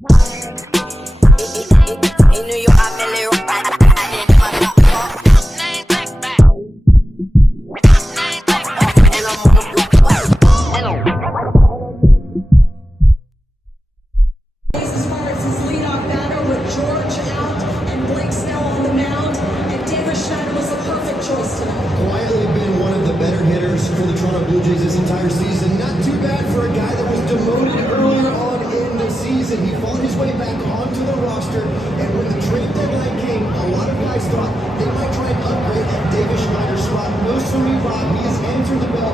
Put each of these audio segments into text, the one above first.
In New York, I feel it right. And I'm on the As far as his leadoff batter with George out and Blake Snell on the mound, and Davis Schneider was the perfect choice tonight. Quietly been one of the better hitters for the Toronto Blue Jays this entire season. Not too bad for a guy that was demoted earlier on in the season. He fought his way back onto the roster, and when the trade deadline came, a lot of guys thought they might try and upgrade that Davis Schneider spot. No sooner Bob, he has answered the bell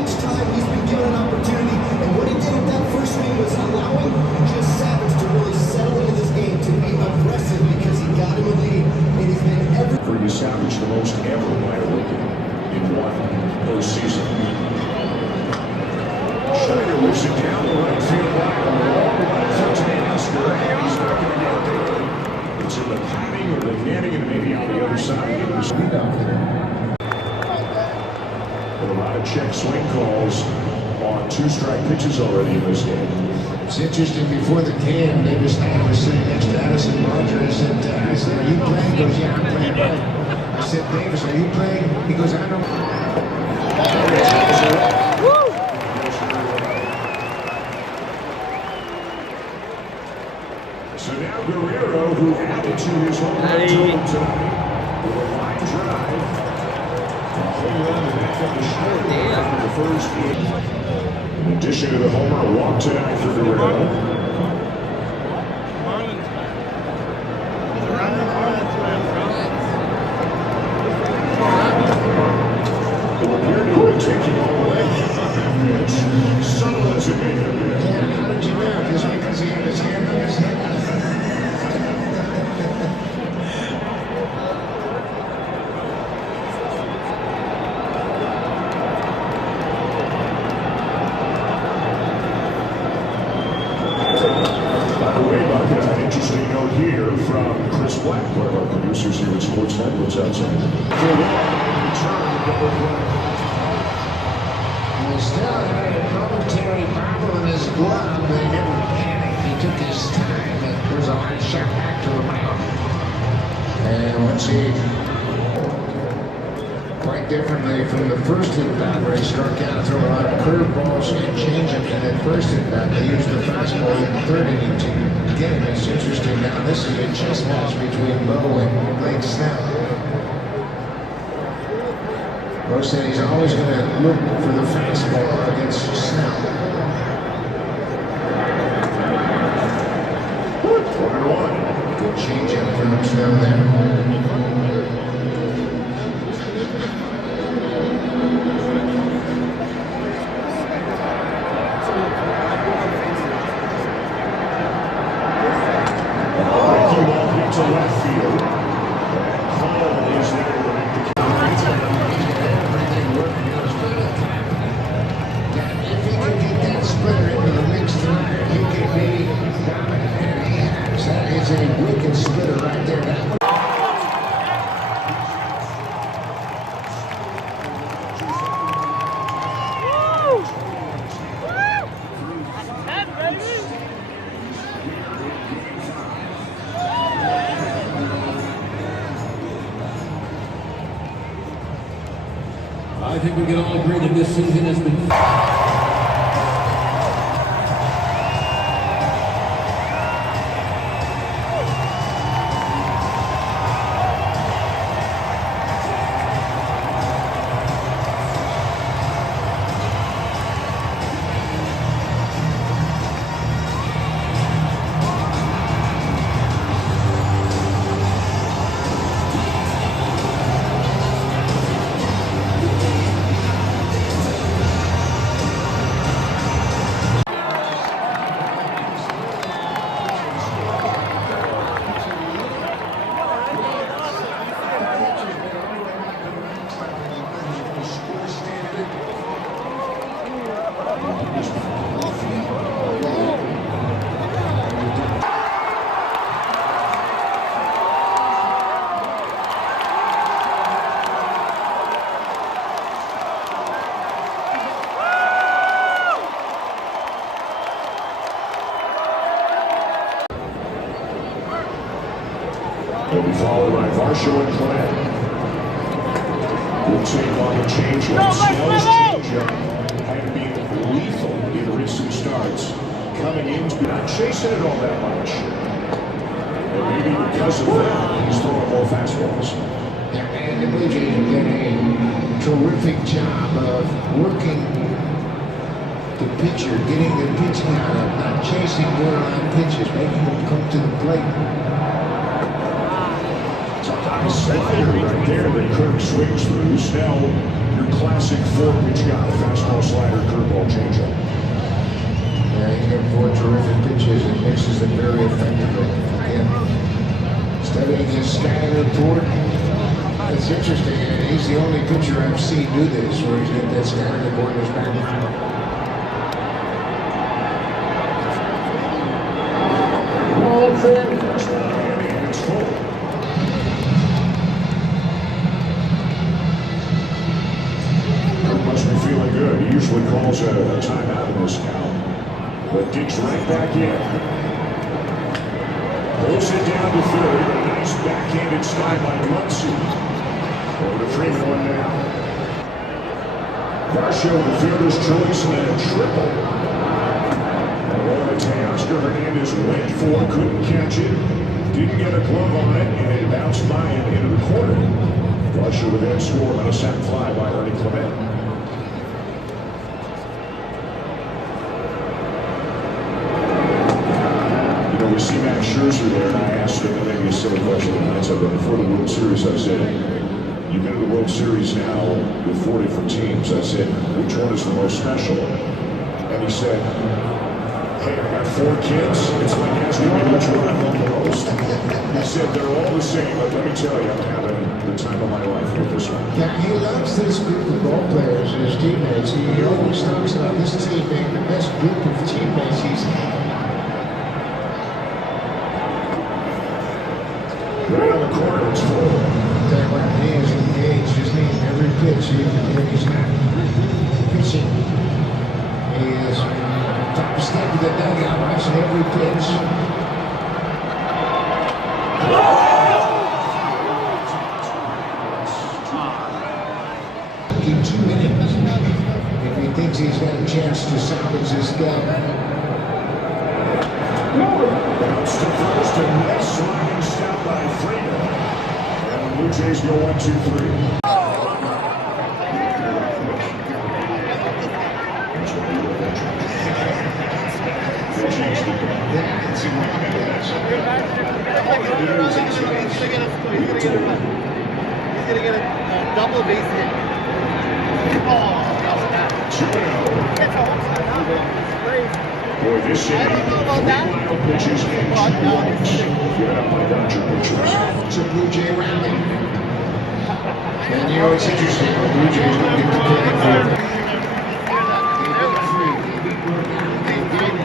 each time he's been given an opportunity, and what he did at that first swing was allowing just Savage to really settle into this game, to be aggressive because he got him a lead. It has been every For you salvage the most ever by a rookie in one postseason. Schneider moves it down the right field line. Touchdown, Oscar, and he's not going to get it there. It's in the padding or the netting, and maybe on the other side. It was out there. But a lot of check swing calls on two-strike pitches already in this game. It's interesting, before the game, Davis Schneider was sitting next to Addison Rogers, and I said, "Are you playing?" He goes, "Yeah, I'm playing." Right. I said, "Davis, are you playing?" He goes, "I don't." So now Guerrero, who added to his home run total tonight with a line drive. A home run to back up the score for the first game. In addition to the homer, a walk tonight for Guerrero. Taking all away. It's subtle as it may have been. Yeah, how did you know? Just because he had his hand on his head. By the way, Buck, an interesting note here from Chris Black, one of our producers here at Sportsnet. What's up, son? For a long return, double play. He still had a momentary bobble in his glove, but he never panicked. He took his time, and there was a hard shot back to the mound. And once he, quite differently from the first at-bat where he struck out, threw a lot of curveballs and changeup, and that first at-bat they used the fastball in the third inning to get him. It's interesting now. This is a chess match between Bo and Blake Snell. Bo said he's always going to look for the fastball against Snell. 1-1. Good changeup from Snell there. Breaking ball hit to left field. Hall is there to make the Everything working goes good at that. And if he can get that splitter into the mix tonight, he can be dominant. And he has. That is a wicked splitter right there. That one. I think we can all agree that this season has been They'll be followed by Varsho and Clement. Will take on the changeup. Snell's changeup had been lethal in recent starts. Coming in, not chasing it all that much. And maybe because of that, he's throwing more fastballs. Yeah, and the Blue Jays have done a terrific job of working the pitcher, getting the pitching out of, not chasing borderline pitches, making them come to the plate. It's a high slider right there that Kirk swings through. Snell, your classic four-pitch guy, fastball, slider, curveball, changeup. Yeah, he's got four terrific pitches and mixes them very effectively. Again, studying his stat report, it's interesting, and he's the only pitcher I've seen do this, where he's got that stat report in his back. It's full. Kirk must be feeling good. He usually calls a timeout in this count, but digs right back in. Pulls it down to third. A nice backhanded slide by Muncy. Over to 3-1 now. Varsho, the fielder's choice, and then a triple. Teoscar Hernandez went for, couldn't catch it, didn't get a glove on it, and it bounced by him into the corner. Varsho would then score on a sac fly by Ernie Clement. You know, we see Max Scherzer there, and I asked him maybe a silly question in hindsight, but before the World Series, I said, you've been to the World Series now with 4 different teams. I said, which one is the most special? And he said, hey, I got 4 kids. It's like asking me which one I love the most. He said they're all the same, but let me tell you, I'm having the time of my life with this one. Yeah, he loves this group of ball players and his teammates. He always talks about this team being the best group of teammates he's had. Right on the corner, it's full. That when he is engaged, just meaning every pitch, he's not pitching. He is top step of the dugout, watching every pitch. Give 2 minutes if he thinks he's got a chance to salvage this game. Bounce to first, and nice sliding stop by Freeman. And the Blue Jays go 1-2-3. He's gonna get a double base hit. Oh, that was bad. That's all. Boy, this I don't know about that. wild pitches in 2 innings. Given up by Dodger pitchers. It's a Blue Jay rally. And you know, it's interesting, the Blue Jays don't get the credit for it. They beat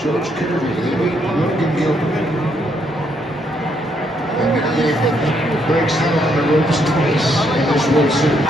George Kirby, they beat Logan Gilbert. And now they breaks them on the ropes twice in this World Series.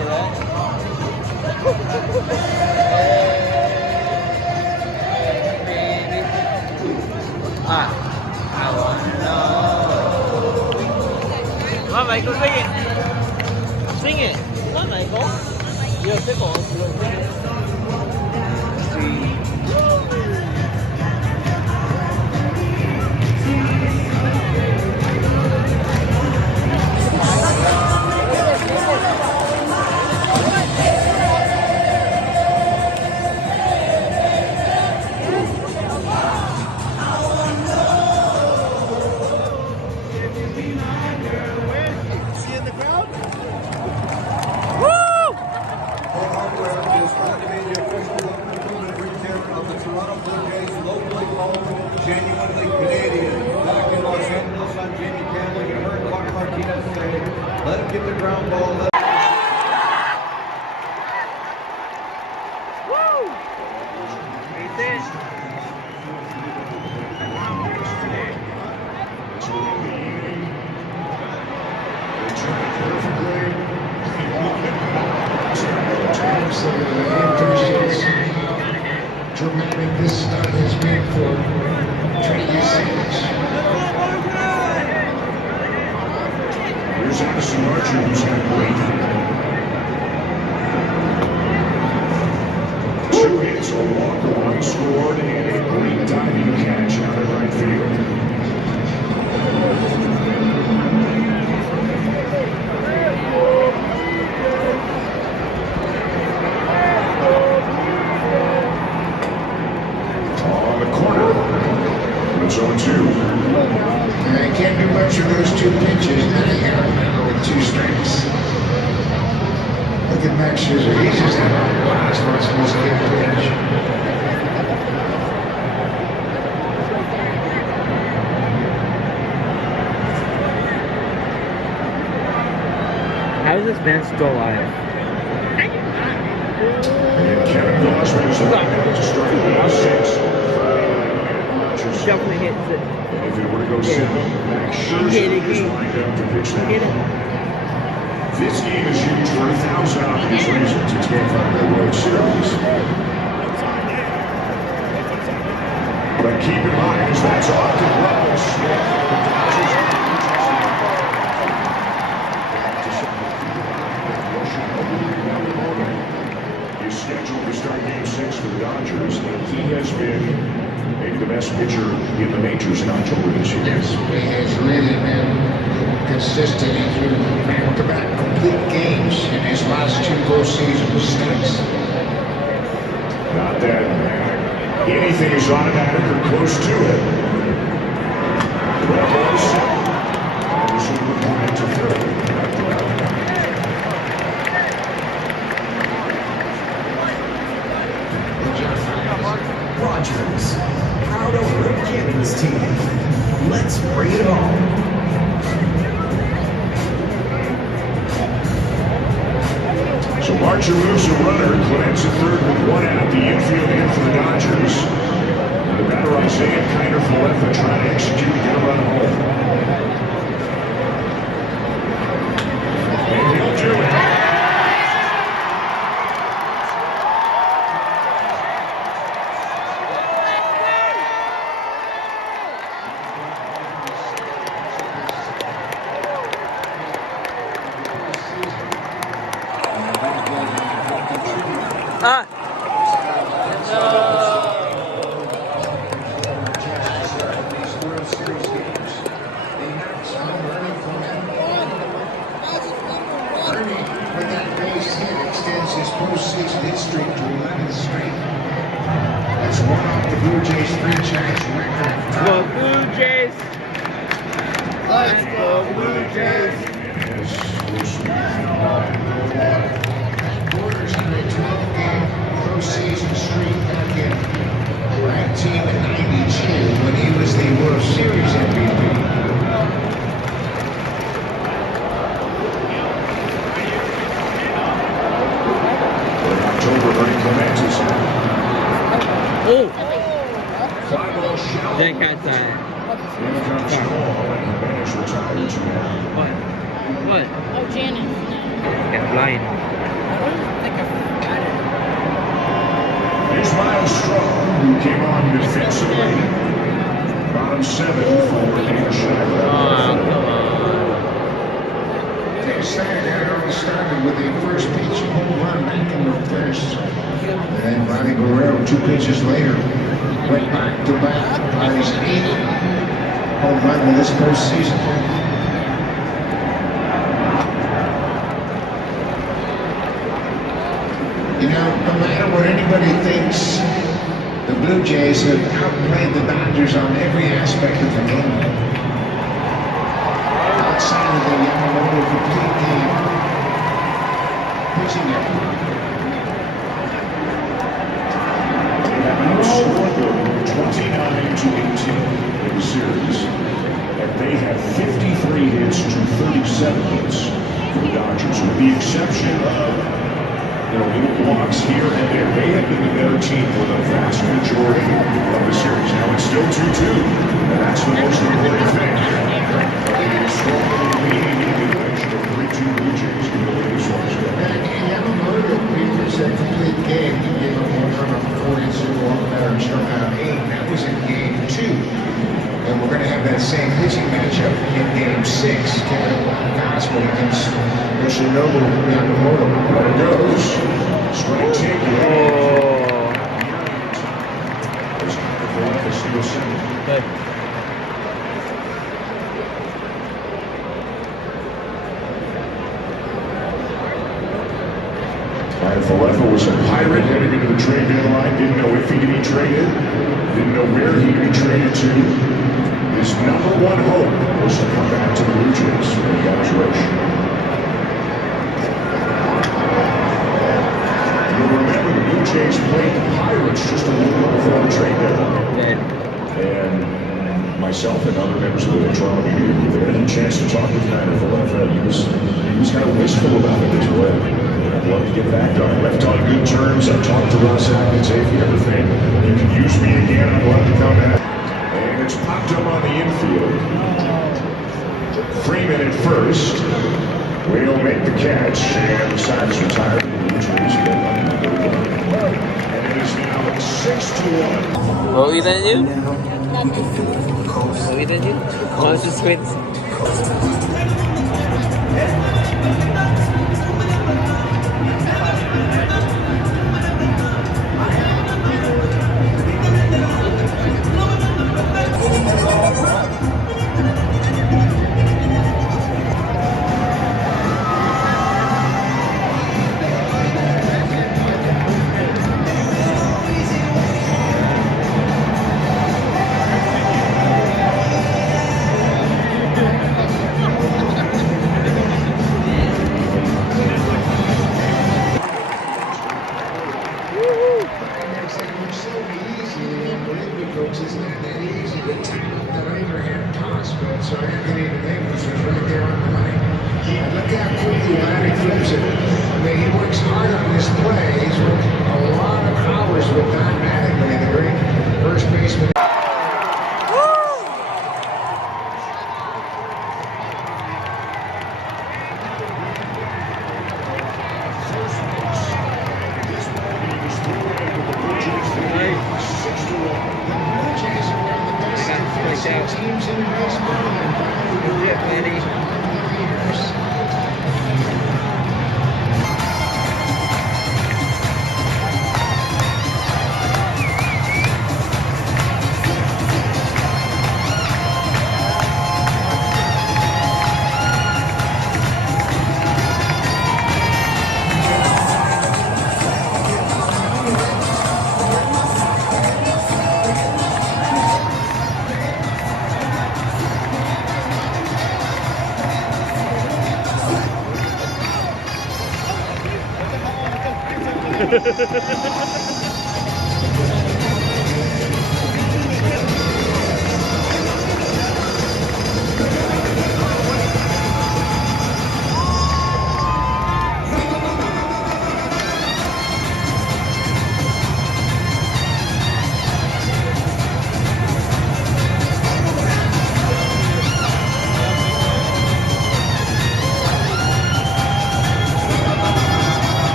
hear that. Baby. I wanna know. Come on, Michael, sing it. Sing it. Come on, Michael. You're simple. Genuinely Canadian. Back in Los Angeles, I'm Jamie Campbell. You heard Clark Martinez say, let him get the ground ball. Woo! Hey, Dramatic this start has been for Tracy Sanders. Here's Addison Archer, who's had a great year. 2 hits, a walk, a run scored, and a great diving catch out of right field. On the corner, it's 0-2. I can't do much of those 2 pitches. Now you got a man with 2 strikes. Look at Max Scherzer. He's just having a blast once he's getting the pitch. how is this man still alive? And Kevin Gausman is right now to strike out 6. Definitely hits it. If it were to go 7, Max Scherzer is lined up to pitch that Hit it. ball. This game is huge for 1,000 obvious reasons. It's Game 5 of the World Series. But keep in mind, as that's off the Wells. He's scheduled to start Game 6 for the Dodgers, and he has been maybe the best pitcher in the majors in October this year. Yes, he has really been consistent through back-to-back complete games in his last 2 postseason stints. Not that anything is automatic or close to it. Rebels. Anderson with point to third. Rogers, proud owner of Canada's team. Let's bring it on. So Archer moves a runner. Clements at third with 1 out. The infield in for the Dodgers. The batter Isaiah Kiner for left and trying to execute to get a run home. And he'll do it. Postseason hit streak to 11 straight. That's 1 off the Blue Jays franchise record. Go Blue Jays! Let's go Blue Jays! Borders on a 12-game postseason streak back in 1992 when he was the World Series MVP. October, Bernie Clements is Oh! That cat's eye. What? Oh, Janice. Got blind. Here's Miles Strong, who came on defensively. Bottom 7 for David Schneider. Saturday all started with the first pitch home run back in the first. And then Ronnie Guerrero, 2 pitches later, went back to back on his 8th home run in this postseason. You know, no matter what anybody thinks, the Blue Jays have outplayed the Dodgers on every aspect of the game. Outside of the Yamamoto complete game, pitching effort. They have outscored them 29-18 in the series, and they have 53 hits to 37 hits for the Dodgers, with the exception of little blocks here and there. They have been the better team for the vast majority of the series. Now it's still 2-2, and that's the most important thing. Strong leading indication of 3-2 Blue Jays in the way this one's going. Yamamoto previous that complete game, he gave up 1 run on 4 hits, 0 off batter, and struck out 8. That was in game 2. And we're going to have that same pitching matchup in game 6. Kevin Gospel against Yoshinobu Yamamoto. There it goes. Strike taken. There's the steal second. Okay. Ryan Falefa was a Pirate heading into the trade deadline. Didn't know if he could be traded. Didn't know where he could be traded to. His number 1 hope was to come back to the Blue Jays when he got his rush. You'll remember the Blue Jays played the Pirates just a little before the trade deadline. And myself and other members of the Toronto media were there. Had a chance to talk with Ryan Falefa. He was kind of wistful about it as well. I'd love to get back on. Left on good terms. I talked to Ross Atkins. Hey, if you ever think you can use me again, I'd love to come back. And it's popped up on the infield. Freeman at first. Will make the catch, and the side is retired. And it is now 6-1. What are we gonna do? What are we gonna do? Close the screens. It's not that easy to tackle that overhead toss, but so Anthony Davis was right there on the money. And look how quickly Larry flips it. I mean, he works hard on this play. He's worked a lot of hours with Don Mattingly, the great first baseman. Teams in baseball and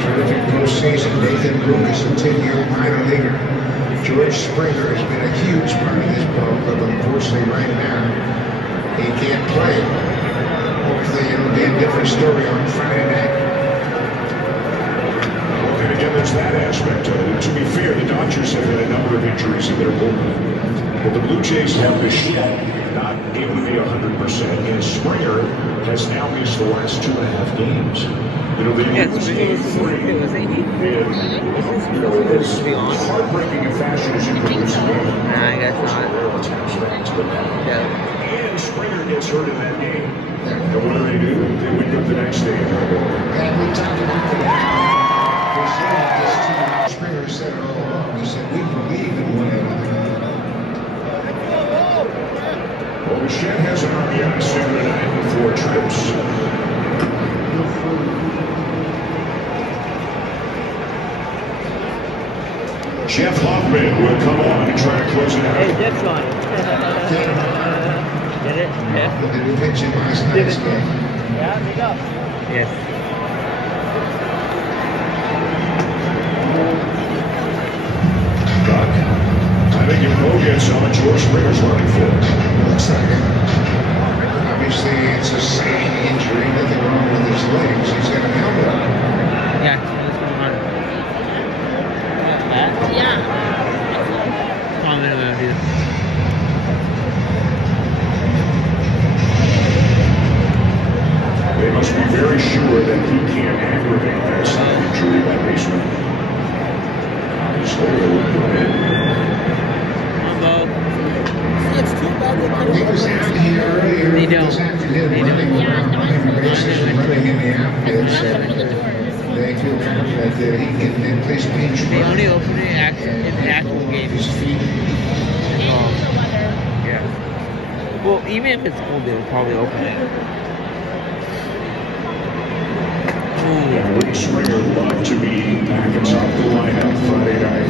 terrific postseason. Nathan Luke is a 10-year minor leaguer. George Springer has been a huge part of this ball club. Unfortunately, right now, he can't play. Hopefully, it'll be a different story on Friday night. Well, then again, there's that aspect of it. To be fair, the Dodgers have had a number of injuries in their bullpen. But the Blue Jays have the shot, not able to be 100%. And Springer has now missed the last 2.5 games. You know, they used game 3. And, you know, as heartbreaking a fashion as you can lose a game. Nah, I guess not. Yeah. And Springer gets hurt in that game. And what do? They wake up the next day and they're going. And we talked about this team. Springer said it all along. He said, we believe in one another. Well, Bichette has an RBI single tonight with 4 trips. Jeff Hoffman will come on and try to close it out. Hey, Jeff's on. Did it? Yeah. Did he pitch in last night's game? Yeah, they go. Yes. Buck. I think if Mo gets on, George Springer's running for it. Looks like it. Obviously, it's a sag injury. Nothing wrong with his legs. He's got a helmet on. Yeah, what's going on? Yeah. Comment about it. They must be very sure that he can't aggravate that sag injury by basement. He was out here earlier. They don't. This afternoon, running around behind races and running in the outfield. So they feel confident that he can at least pinch They run. only open it in the actual game. His feet. Yeah. Well, even if it's cold, they'll probably open it. Lee Springer loved to be back atop the lineup Friday night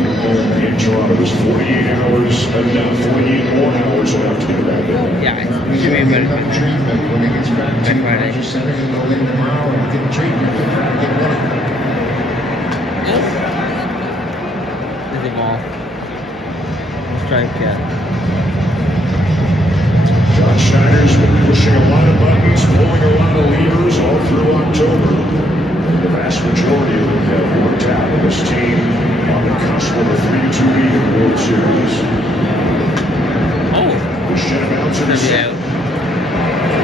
in Toronto. It was 48 hours enough, 48 more hours enough to get back in. Yeah, He's it going should to be get better. another treatment when he gets back to Friday. Dodger Center. He'll go in tomorrow and get treatment to try to get better. Is it all? Strike, yeah. John Schneider's been pushing a lot of buttons, pulling a lot of levers all through October. The vast majority of them have worked out with this team on the cusp of a 3-2 lead in the World Series. Oh! Bichette bounce in the Yeah. second.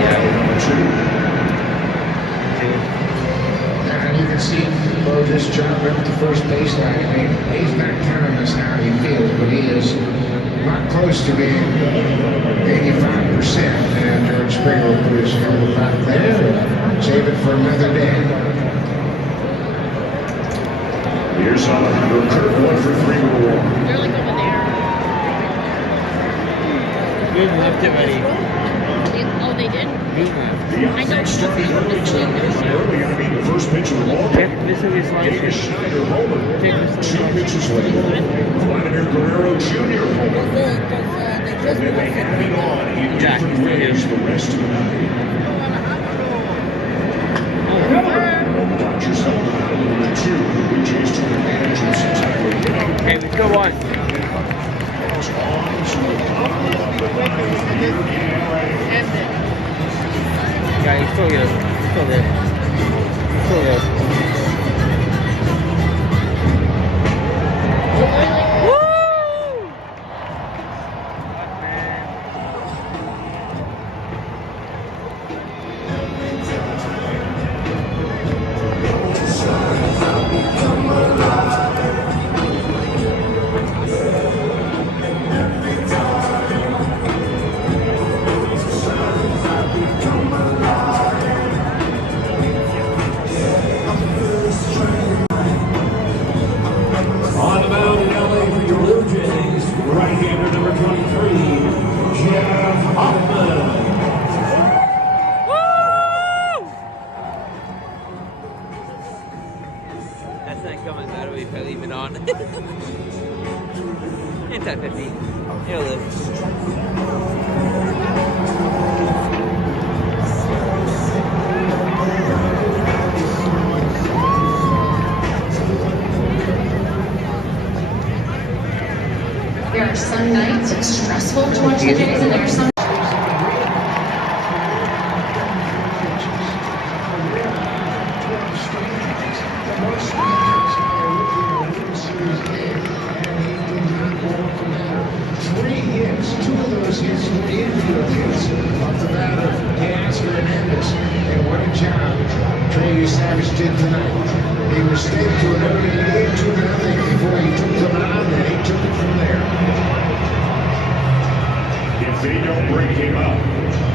Yeah, number 2. And you can see Bo just chopped up the first baseline. I mean, he's not telling us how he feels, but he is not close to being 85%. And George Springer will put his helmet back there and save it for another day. Here's Alejandro Kirk, 1 for 3 with a walk. They're like over there. Good left already. Oh, they did? Good left. The offense started early tonight. Early, I mean, the first pitch of the ball game. This is his Davis slice. Schneider homer. 2 pitches later. Vladimir Guerrero Jr. homer. And then they had it on in different ways the rest of the night. The Dodgers held them out a little bit too. The Blue Jays took advantage of this entire game. Hey, we still won. It's on to the bottom of the Yeah, he's still good. Still there. Still there. Woo! On the mound in LA for your Blue Jays, right-hander number 23, Jeff Hoffman. That's not coming out of me if I leave it on. It's at 50. It'll live. some nights it's stressful to watch the Jays, and there are some. Three hits, two of those hits were infield hits off the bat of Teoscar Hernandez. And what a job Trey Savage did tonight. He was stayed to an early lead 2-0 before he took them out, and he took it from there. If they don't break him up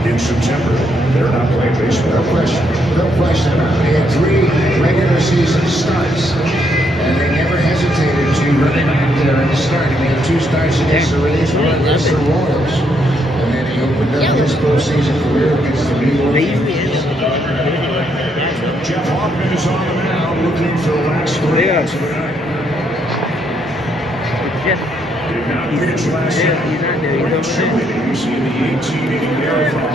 in September, they're not playing baseball. No question. No question about it. They had 3 regular season starts, and they never hesitated to run him out there at the start. He had 2 starts against the Rays, 1 against the Royals. And then he opened up his postseason career against the New Orleans. Jeff Hoffman is on the mound looking for the last 3 outs of the night. Did not pitch last night. Went 2 innings in the 18-inning marathon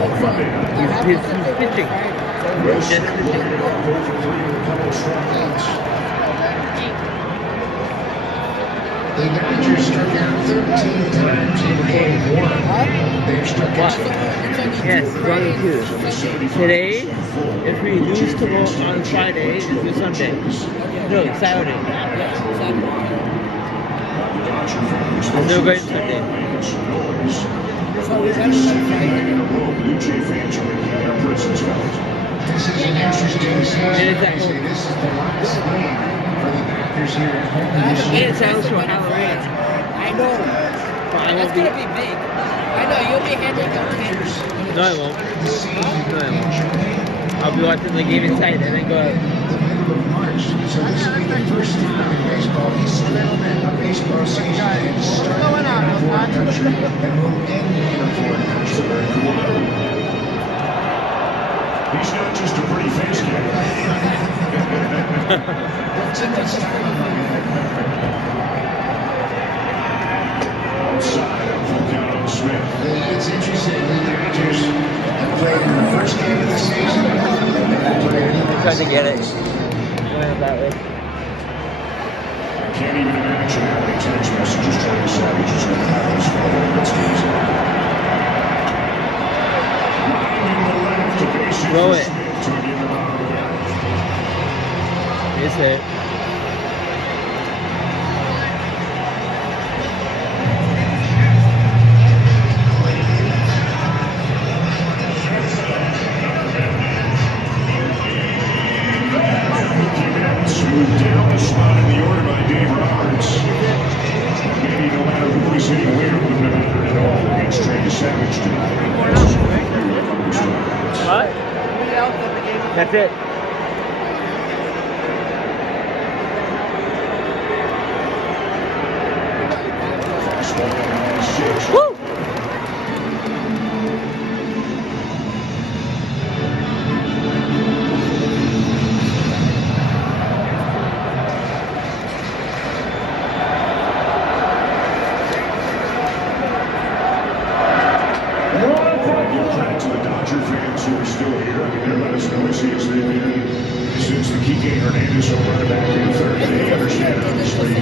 on Monday night. He's pitching. Will Smith looking it up over 3 with a couple strikeouts. The Dodgers struck out 13 times in game 1. They've struck out. Yes, 1 2. Today, if we lose tomorrow on Friday, it's due Sunday. No, Saturday. I'm no going Sunday. Blue Jay fans are making their presence felt. This is an interesting season. This is the last game for the Dodgers here at home this year. It sounds for Halloween. I know. That's gonna be big. I know you'll be handing out candy. No, I won't. No, I won't. I'll be watching the game inside and then go out. March. So this will be the first time in baseball he's still in a baseball season and starting in a foreign country and will end in a foreign country. He's not just a pretty face guy. Outside, a full count on Smith. It's interesting, the Dodgers have played in the first game of the season. Tried to get it. That way. I can't even imagine how many text messages Trey Savage is going to have this fall. That's easy. Lining the left to base hit Throw for it. Smith to begin the bottom of the 9th. It's it. Down the slot in the order by Dave Roberts. Maybe no matter who was hitting where, it wouldn't have mattered at all against Trey Savage tonight. What? That's it. Woo! Who are still here. I mean, they're letting us know as they've been since the Kike Hernandez home run back in third. They understand, obviously,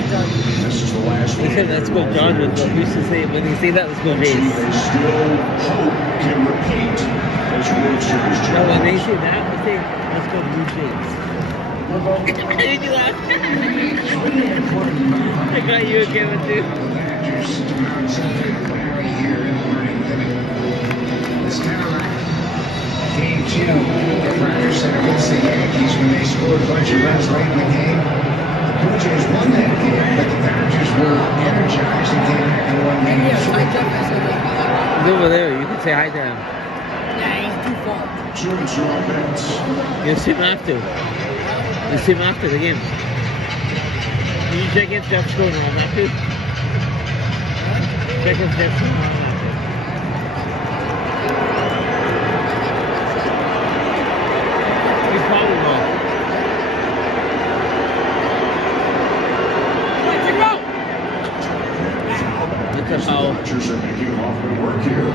this is the last He said, let's go John with what used to say, when they say that, let's go Jays. They still hope can repeat as World Series No, when they champions. say that, they say, let's go Blue Jays. Did you laugh? I got you again with you. It's kind of like Game 2, the Riders said against the Yankees when they scored a bunch of runs late in the game. The Blue Jays won that game, but the Dodgers were energized and came back and won game 3. He's over there. You can say hi to him. Yeah, he's too far. 2-2 on bats. You'll see him after. You'll see him after the game. Can you check if Jeff's going wrong after? Check if Jeff's going wrong after. He's probably wrong. Look at how Dodgers are making Hoffman work here.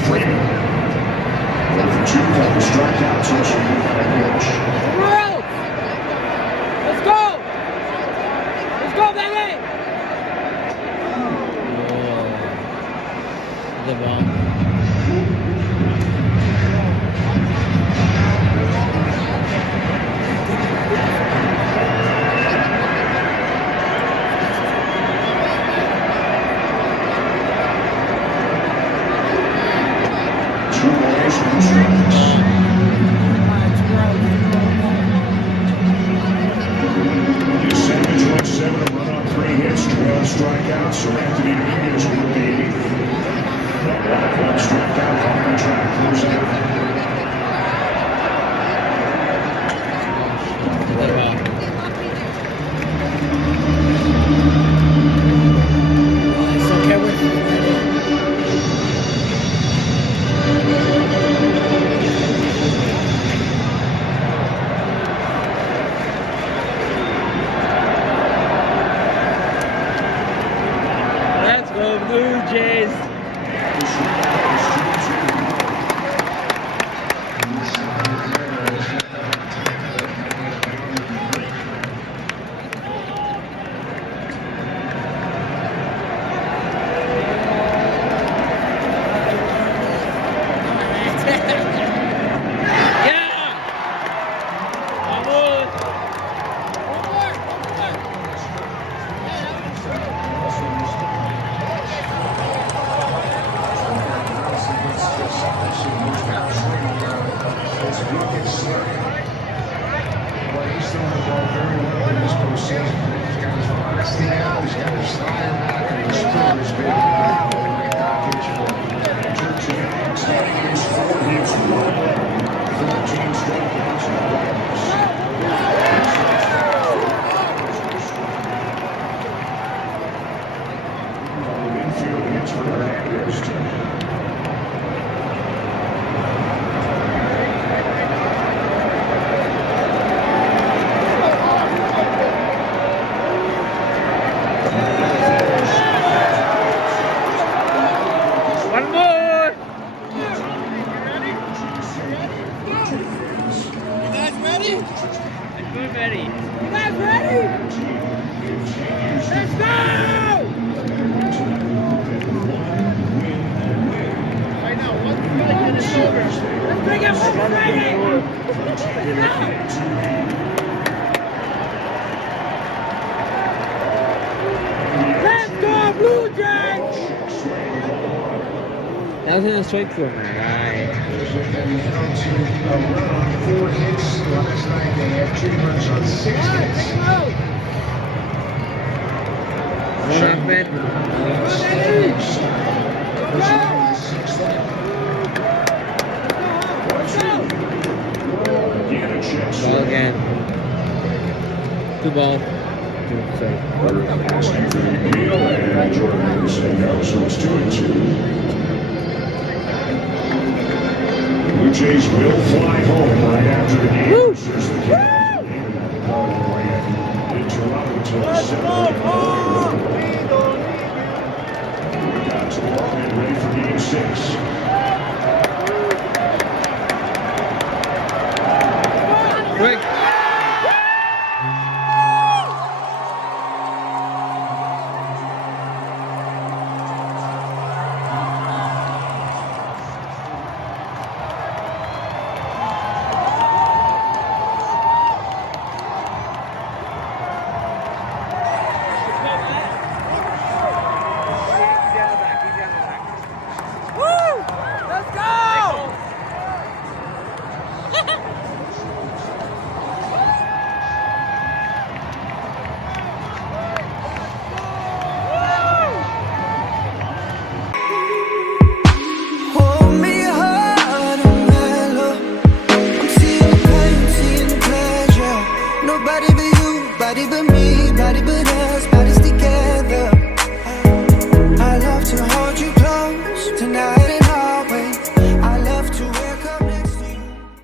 Freeman. 1 for 2, couple strikeouts, also moved by a pitch. Let's go! Let's go, baby! The ball. Savage went 7, a run on 3 hits, 12 strikeouts. So Anthony Dominguez will be that one strikeout on the track, closing out. It's okay with Let's go Blue Jays. That was in a strike zone, right? A run on 4 hits. Last night they had 2 runs on 6 hits. What happened? Ball again. 2 balls. 2, sorry. Asking for the appeal, and Jordan Anderson no, so it's 2-2. Blue Jays will fly home right after the game. Woo! In Toronto until the 7th. We got to the ball and ready for game 6. Quick. Nobody but you, body but me, body but us.